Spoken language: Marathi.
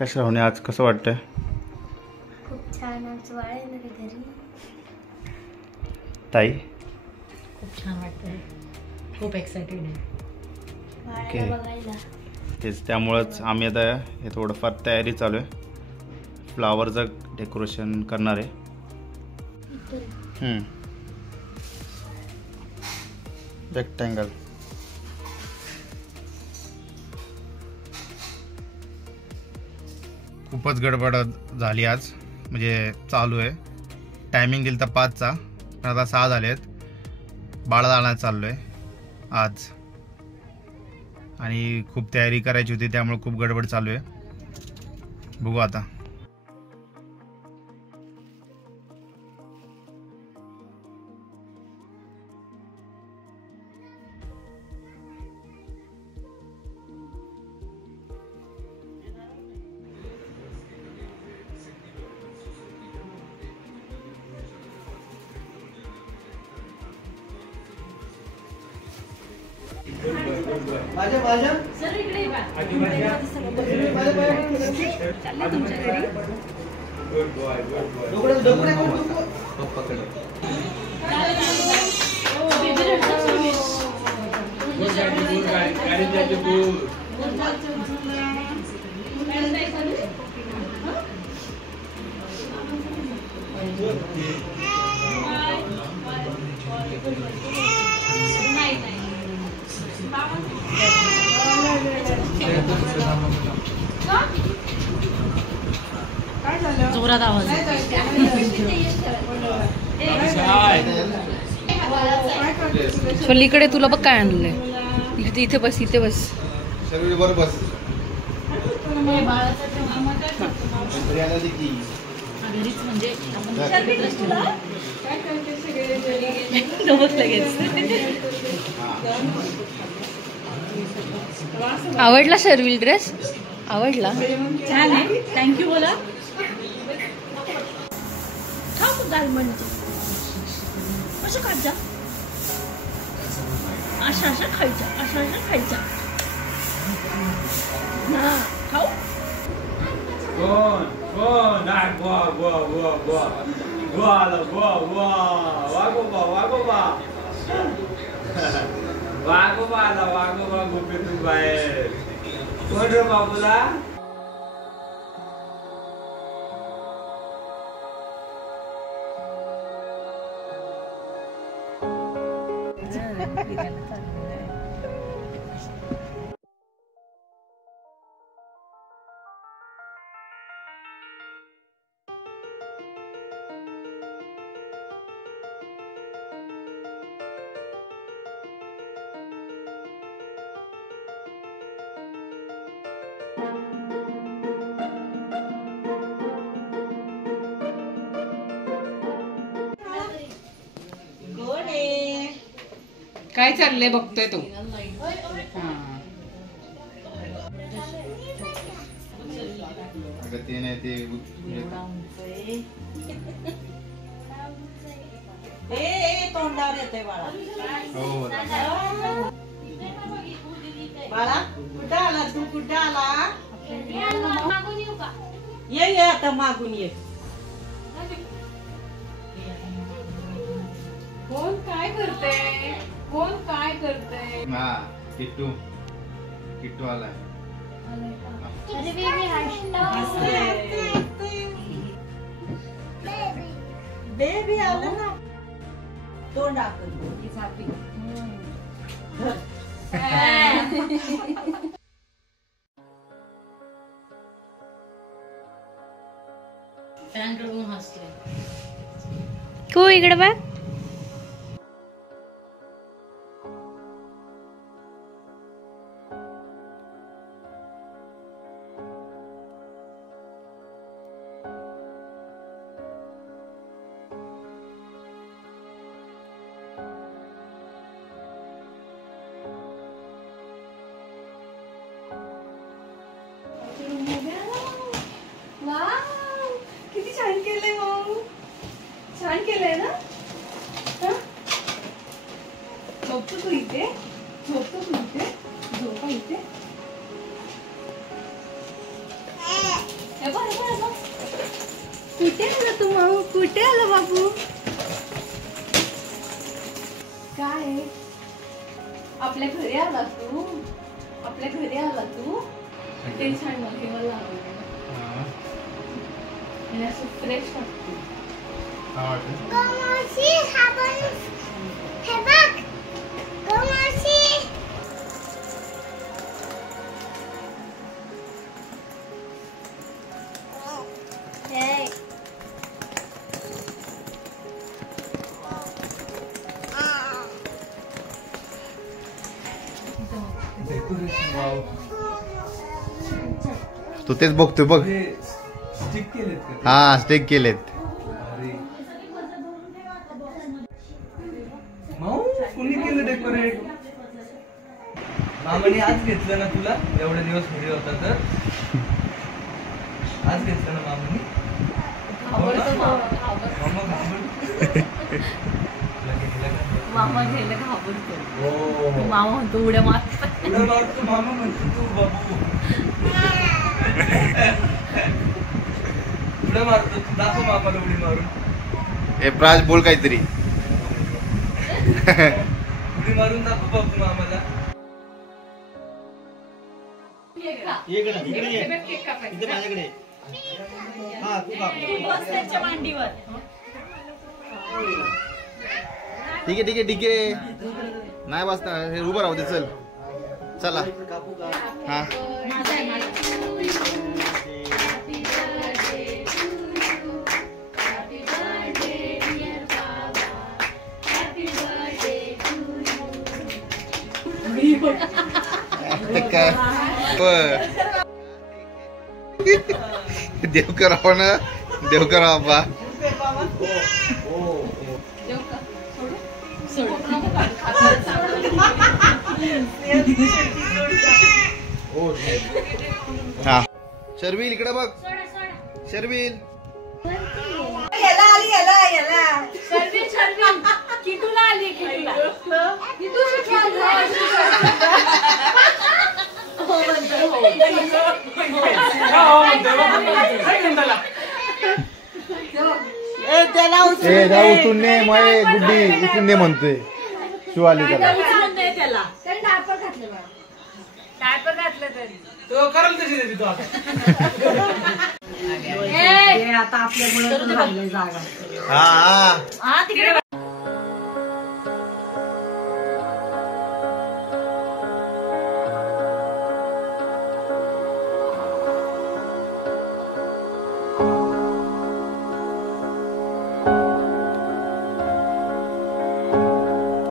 कसं होणे आज कसं वाटतंय? खूप छान. आज वाळेल घरी. ताई खूप छान वाटतंय. खूप एक्साइटेड आहे वाळायला बघायला. तेच त्यामुळंच आम्ही आता हे थोडंफार तयारी चालू आहे. फ्लावरचं डेकोरेशन करणार आहे. रेक्टँगल खूपच गडबड झाली आज. म्हणजे चालू आहे. टायमिंग दिलं तर 5चा, पण आता 6 झाले आहेत. बाळा आणायला चाललो आहे आज आणि खूप तयारी करायची होती, त्यामुळे खूप गडबड चालू आहे. बघू आता. सर इकडे चालले तुमच्या घरी. जोरात आवाज. इकडे तुला बघ काय आणलंय. इथे इथे बस, इथे बस. घरीच म्हणजे आवडला शर्विल ड्रेस? आवडला? छान आहे. थँक्यू बोला. असं खायच्या, अशा अशा खायच्या, अशा अशा खायच्या ना. खाऊ वागोबा गुपितून बाहेर. कोण रे बाबूला? काय चाललंय बघतोय तो. तोंडावर येतोय बाळा. बाळा कुठं आला तू? कुठं आला? ये ये आता मागून ये. कोण काय करते? कोण काय करते? किट्टू किट्टू आलाय. अरे बेबी बेबी आलं ना. तोंड आपण को इकडे बघ. किती छान केलंय मग. छान केलंय ना. झोपतो तू इथे. झोपा इथे. कुठे आला तू माऊ? कुठे आला बाबू? काय आपल्या घरी आला तू? आपल्या घरी आला तू? ते छान हेवा लागलं आणि असं फ्रेश वाटतं. गमाशी हा बन हे बघ गमाशी हे तू तेच बघतोय बघ. स्टिक केलेत का? हा स्टेक केलेत. अरे माऊ कुणी केलं डेकोरेट? मामाने आज घेतलं ना तुला? एवढे दिवस घरी होता तर आज घेतलं ना मामाने? मामा घाबरतो. मामा घ्यायला घाबरतो. हो. मामा म्हणतो उड्या मार. उड्या मारतो मामा म्हणतो तू बाबू. उड्या मारतो तू, दाखव मामाला उडी मारून. हे प्राज बोल काहीतरी. उडी मारून दाखव बाबू मामाला. ठीक आहे ठीक आहे नाही बसता हे उभं राहू दे. चल चला हा काय देव करावं ना देव करावं बा. हा शर्विल इकडे बघ. शर्विल किटूला आली किटूला. उचलून ने मये गुड्डी उचलून ने म्हणतोय. शिवाली त्याला डायपर घातलं तरी तो कराल तशी देते तो आता. आता आपल्यामुळे जागा. हा हा तिकडे